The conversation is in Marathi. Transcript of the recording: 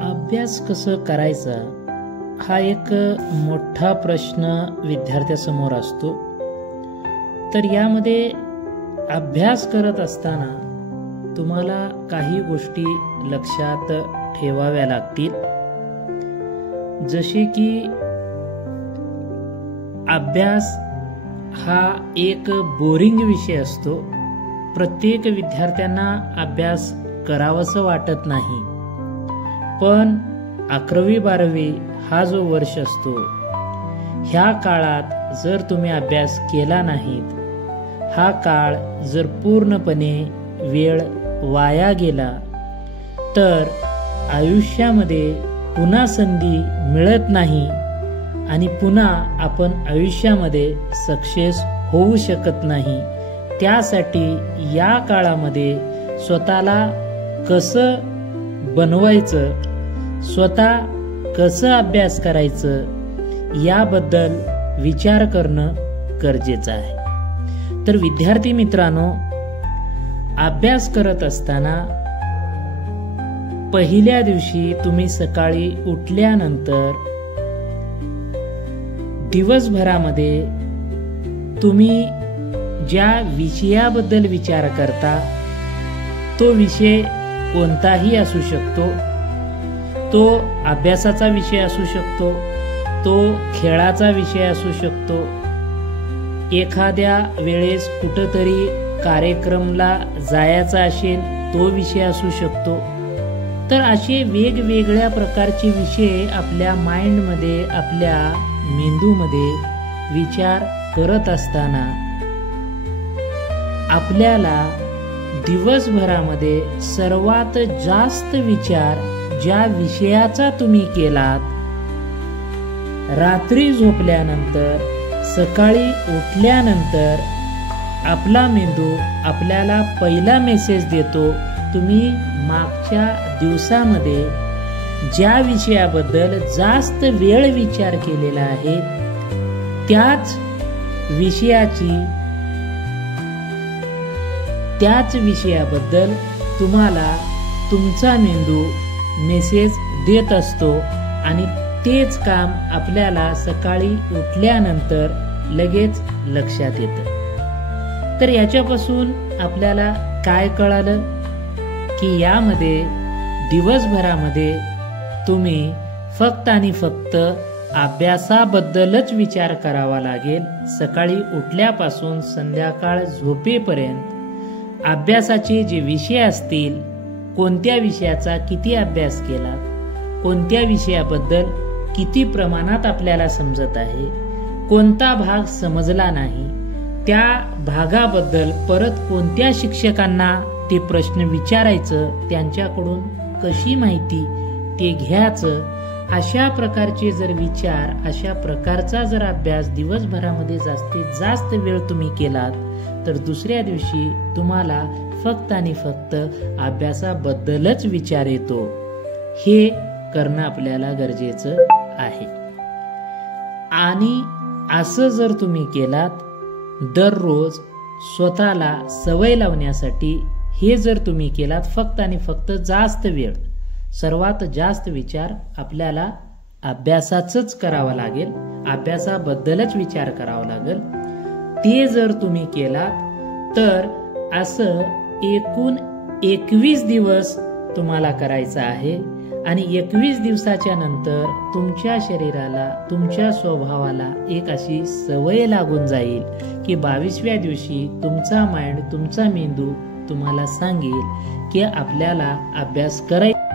अभ्यास कसं करायचा हा एक मोठा प्रश्न विद्यार्थ्यासमोर असतो। तर यामध्ये अभ्यास करत असताना तुम्हाला काही गोष्टी लक्षात ठेवाव्या लागतील, जसे की अभ्यास हा एक बोरिंग विषय असतो। प्रत्येक विद्यार्थ्यांना अभ्यास करावासं वाटत नाही, पण 11वी-12वी हा जो वर्ष असतो, ह्या काळात जर तुम्ही अभ्यास केला नाहीत, हा काळ जर पूर्णपणे वेळ वाया गेला तर आयुष्यामध्ये पुन्हा संधी मिळत नाही आणि पुन्हा आपण आयुष्यामध्ये सक्सेस होऊ शकत नाही। त्यासाठी या काळामध्ये स्वतःला कसं बनवायचं, स्वतः कसं अभ्यास करायचं याबद्दल विचार करणं गरजेचं आहे। तर विद्यार्थी मित्रांनो, अभ्यास करत असताना पहिल्या दिवशी तुम्ही सकाळी उठल्यानंतर दिवसभरामध्ये तुम्ही ज्या विषयाबद्दल विचार करता तो विषय कोणताही असू शकतो, तो अभ्यासाचा विषय असू शकतो, तो खेळाचा विषय असू शकतो, एखाद्या वेळेस कुठंतरी कार्यक्रमला जायचा असेल तो विषय असू शकतो। तर असे वेगवेगळ्या प्रकारचे विषय आपल्या माइंडमध्ये, आपल्या मेंदूमध्ये विचार करत असताना आपल्याला दिवसभरामध्ये सर्वात जास्त विचार ज्या विषयाचा तुम्ही केलात, रात्री झोपल्यानंतर सकाळी उठल्यानंतर आपला मेंदू आपल्याला पहिला मेसेज देतो, तुम्ही मागच्या दिवसामध्ये ज्या विषयाबद्दल जास्त वेळ विचार केलेला आहे त्याच विषयाबद्दल तुम्हाला तुमचा मेंदू मेसेज देत असतो आणि तेच काम आपल्याला सकाळी उठल्यानंतर लगेच लक्षात येतं। तर याच्यापासून आपल्याला काय कळालं की यामध्ये दिवसभरामध्ये तुम्ही फक्त आणि फक्त अभ्यासाबद्दलच विचार करावा लागेल। सकाळी उठल्यापासून संध्याकाळ झोपेपर्यंत अभ्यासाचे जे विषय असतील, कोणत्या विषयाचा किती अभ्यास केला, कोणत्या विषयाबद्दल किती प्रमाणात आपल्याला समजत आहे, कोणता भाग समजला नाही, त्या भागाबद्दल परत कोणत्या शिक्षकांना ते प्रश्न विचारायचं, त्यांच्याकडून कशी माहिती ते घ्यायचं, अशा प्रकारचे जर विचार, अशा प्रकारचा जर अभ्यास दिवसभरामध्ये जास्तीत जास्त वेळ तुम्ही केलात तर दुसऱ्या दिवशी तुम्हाला फक्त आणि फक्त अभ्यासाबद्दलच विचार येतो। हे करणं आपल्याला गरजेचं आहे। आणि असं जर तुम्ही केलात, दररोज स्वतःला सवय लावण्यासाठी हे जर तुम्ही केलात, फक्त आणि फक्त जास्त वेळ, सर्वात जास्त विचार आपल्याला अभ्यासाचंच करावा लागेल, अभ्यासाबद्दलच विचार करावा लागेल, ते जर तुम्ही केलात तर असं एकूण 21 दिवस तुम्हाला करायचं आहे। आणि 21 दिवसाच्या नंतर तुमच्या शरीराला, तुमच्या स्वभावाला एक अशी सवय लागून जाईल की 22व्या दिवशी तुमचा माइंड, तुमचा मेंदू तुम्हाला सांगेल की आपल्याला अभ्यास करायचा